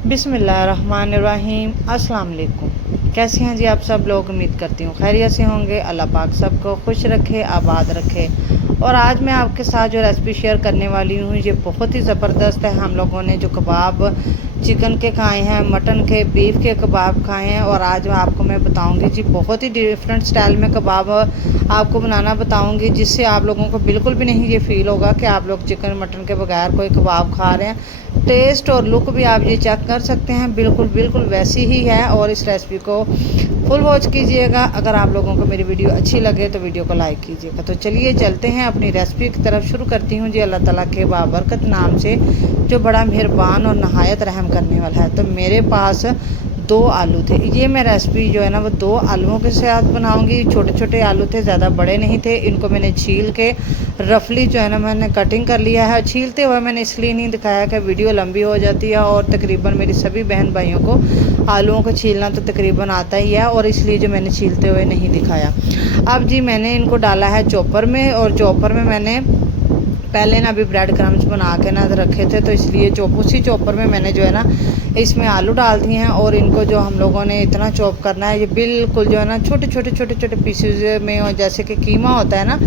बिस्मिल्लाहिर्रहमानिर्रहीम। अस्सलाम वालेकुम। कैसे हैं जी आप सब लोग? उम्मीद करती हूँ खैरियत से होंगे। अल्लाह पाक सबको खुश रखे, आबाद रखे। और आज मैं आपके साथ जो रेसिपी शेयर करने वाली हूँ ये बहुत ही ज़बरदस्त है। हम लोगों ने जो कबाब चिकन के खाए हैं, मटन के, बीफ के कबाब खाए हैं, और आज आपको मैं बताऊंगी जी बहुत ही डिफरेंट स्टाइल में कबाब आपको बनाना बताऊंगी, जिससे आप लोगों को बिल्कुल भी नहीं ये फील होगा कि आप लोग चिकन मटन के बगैर कोई कबाब खा रहे हैं। टेस्ट और लुक भी आप ये चेक कर सकते हैं, बिल्कुल बिल्कुल वैसी ही है। और इस रेसिपी को फुल वॉच कीजिएगा। अगर आप लोगों को मेरी वीडियो अच्छी लगे तो वीडियो को लाइक कीजिएगा। तो चलिए चलते हैं अपनी रेसिपी की तरफ। शुरू करती हूँ जी अल्लाह ताला के बाबरकत नाम से, जो बड़ा मेहरबान और नहायत रहम करने वाला है। तो मेरे पास 2 आलू थे। ये मैं रेसिपी जो है ना वो 2 आलूओं के साथ बनाऊंगी। छोटे छोटे आलू थे, ज़्यादा बड़े नहीं थे। इनको मैंने छील के रफली जो है ना मैंने कटिंग कर लिया है। छीलते हुए मैंने इसलिए नहीं दिखाया कि वीडियो लंबी हो जाती है, और तकरीबन मेरी सभी बहन भाइयों को आलूओं को छीलना तो तकरीबन आता ही है, और इसलिए जो मैंने छीलते हुए नहीं दिखाया। अब जी मैंने इनको डाला है चॉपर में, और चॉपर में मैंने पहले ना अभी ब्रेड क्रम्स बना के ना रखे थे, तो इसलिए उसी चॉपर में मैंने जो है ना इसमें आलू डाल दिए हैं। और इनको जो हम लोगों ने इतना चॉप करना है, ये बिल्कुल जो है ना छोटे छोटे छोटे छोटे पीसेज में, और जैसे कि कीमा होता है ना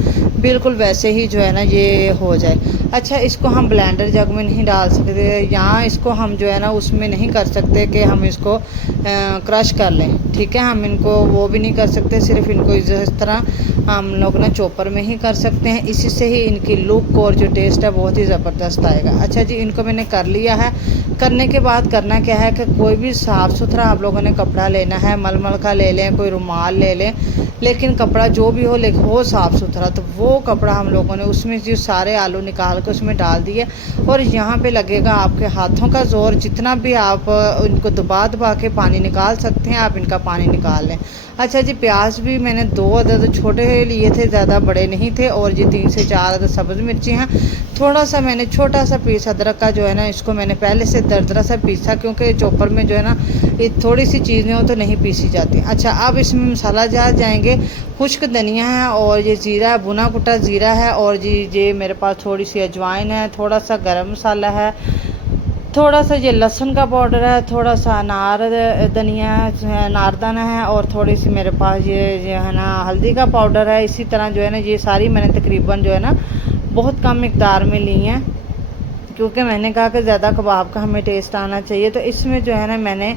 बिल्कुल वैसे ही जो है ना ये हो जाए। अच्छा, इसको हम ब्लेंडर जग में नहीं डाल सकते, यहाँ इसको हम जो है ना उसमें नहीं कर सकते कि हम इसको क्रश कर लें। ठीक है, हम इनको वो भी नहीं कर सकते, सिर्फ इनको इस तरह हम लोग ना चॉपर में ही कर सकते हैं। इसी से ही इनकी लुक और जो टेस्ट है बहुत ही ज़बरदस्त आएगा। अच्छा जी, इनको मैंने कर लिया है। करने के बाद करना क्या है कि कोई भी साफ़ सुथरा आप लोगों ने कपड़ा लेना है, मलमल का ले लें, कोई रुमाल ले लें, लेकिन कपड़ा जो भी हो लेकिन हो साफ़ सुथरा। तो वो कपड़ा हम लोगों ने उसमें जो सारे आलू निकाल के उसमें डाल दिए, और यहाँ पे लगेगा आपके हाथों का ज़ोर। जितना भी आप इनको दबा दबा के पानी निकाल सकते हैं, आप इनका पानी निकाल लें। अच्छा जी, प्याज भी मैंने 2 अदद छोटे लिए थे, ज़्यादा बड़े नहीं थे। और जी 3 से 4 अदद सब्ज़ मिर्ची हैं। थोड़ा सा मैंने छोटा सा पीस अदरक का जो है ना इसको मैंने पहले से दरदरा सा पीसा, क्योंकि चॉपर में जो है ना ये थोड़ी सी चीज़ें हो तो नहीं पीसी जाती। अच्छा, अब इसमें मसाला जार जाएंगे। खुश्क धनिया है, और ये ज़ीरा है, भुना कुटा ज़ीरा है, और जी ये मेरे पास थोड़ी सी अजवाइन है, थोड़ा सा गरम मसाला है, थोड़ा सा ये लहसुन का पाउडर है, थोड़ा सा धनिया नारदाना है, और थोड़ी सी मेरे पास ये जो है ना हल्दी का पाउडर है। इसी तरह जो है ना ये सारी मैंने तकरीबन जो है ना बहुत कम मिकदार में ली हैं, क्योंकि मैंने कहा कि ज़्यादा कबाब का हमें टेस्ट आना चाहिए। तो इसमें जो है ना मैंने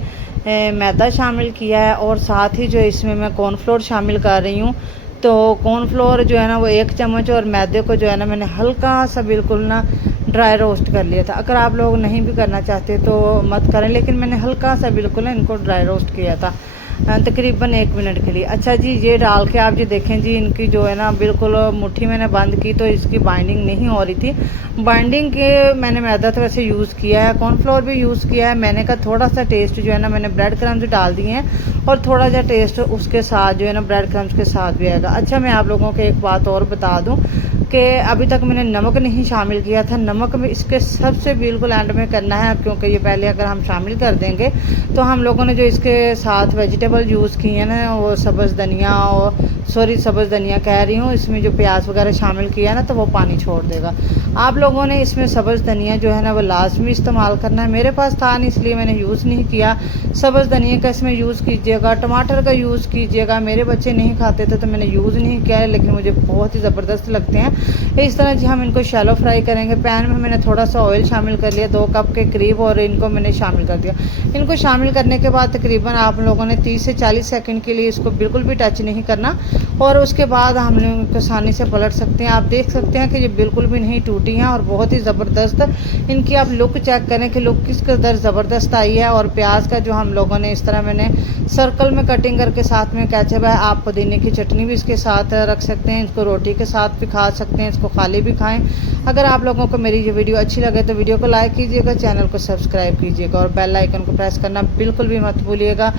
मैदा शामिल किया है, और साथ ही जो इसमें मैं कॉर्नफ्लोर शामिल कर रही हूँ। तो कॉर्नफ्लोर जो है ना वो 1 चम्मच, और मैदे को जो है ना मैंने हल्का सा बिल्कुल ना ड्राई रोस्ट कर लिया था। अगर आप लोग नहीं भी करना चाहते तो मत करें, लेकिन मैंने हल्का सा बिल्कुल ना इनको ड्राई रोस्ट किया था तकरीबन 1 मिनट के लिए। अच्छा जी, ये डाल के आप जी देखें जी इनकी जो है ना बिल्कुल मुट्ठी मैंने बंद की तो इसकी बाइंडिंग नहीं हो रही थी। बाइंडिंग के मैंने मैदा तो वैसे यूज़ किया है, कॉर्नफ्लोर भी यूज़ किया है। मैंने कहा थोड़ा सा टेस्ट जो है ना मैंने ब्रेड क्रम्स डाल दिए हैं, और थोड़ा सा टेस्ट उसके साथ जो है ना ब्रेड क्रम्स के साथ भी आएगा। अच्छा, मैं आप लोगों को एक बात और बता दूँ कि अभी तक मैंने नमक नहीं शामिल किया था। नमक में इसके सबसे बिल्कुल एंड में करना है, क्योंकि ये पहले अगर हम शामिल कर देंगे तो हम लोगों ने जो इसके साथ वेजिटेबल यूज़ किए हैं ना वो सब्ज़ धनिया, और सब्ज़ धनिया कह रही हूँ, इसमें जो प्याज वगैरह शामिल किया ना तो वो पानी छोड़ देगा। आप लोगों ने इसमें सब्ज़ धनिया जो है ना वो लाजमी इस्तेमाल करना है। मेरे पास था नहीं इसलिए मैंने यूज़ नहीं किया। सब्ज़ धनिया का इसमें यूज़ कीजिएगा, टमाटर का यूज़ कीजिएगा। मेरे बच्चे नहीं खाते थे तो मैंने यूज़ नहीं किया है, लेकिन मुझे बहुत ही ज़बरदस्त लगते हैं। इस तरह जी हम इनको शैलो फ्राई करेंगे। पैन में मैंने थोड़ा सा ऑयल शामिल कर लिया, 2 कप के करीब, और इनको मैंने शामिल कर दिया। इनको शामिल करने के बाद तकरीबन आप लोगों ने 30 से 40 सेकंड के लिए इसको बिल्कुल भी टच नहीं करना, और उसके बाद हम लोग इनको आसानी से पलट सकते हैं। आप देख सकते हैं कि ये बिल्कुल भी नहीं टूटी हैं, और बहुत ही ज़बरदस्त इनकी आप लुक चेक करें कि लुक किस कदर ज़बरदस्त आई है। और प्याज का जो हम लोगों ने इस तरह मैंने सर्कल में कटिंग करके साथ में केचप है, आप पुदीने की चटनी भी इसके साथ रख सकते हैं, इसको रोटी के साथ भी खा सकते हैं, इसको खाली भी खाएं। अगर आप लोगों को मेरी ये वीडियो अच्छी लगे तो वीडियो को लाइक कीजिएगा, चैनल को सब्सक्राइब कीजिएगा, और बेल आइकन को प्रेस करना बिल्कुल भी मत भूलिएगा,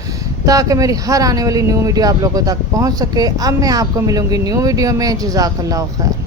ताकि मेरी हर आने वाली न्यू वीडियो आप लोगों तक पहुंच सके। अब मैं आपको मिलूंगी न्यू वीडियो में। जज़ाकल्लाह खैर।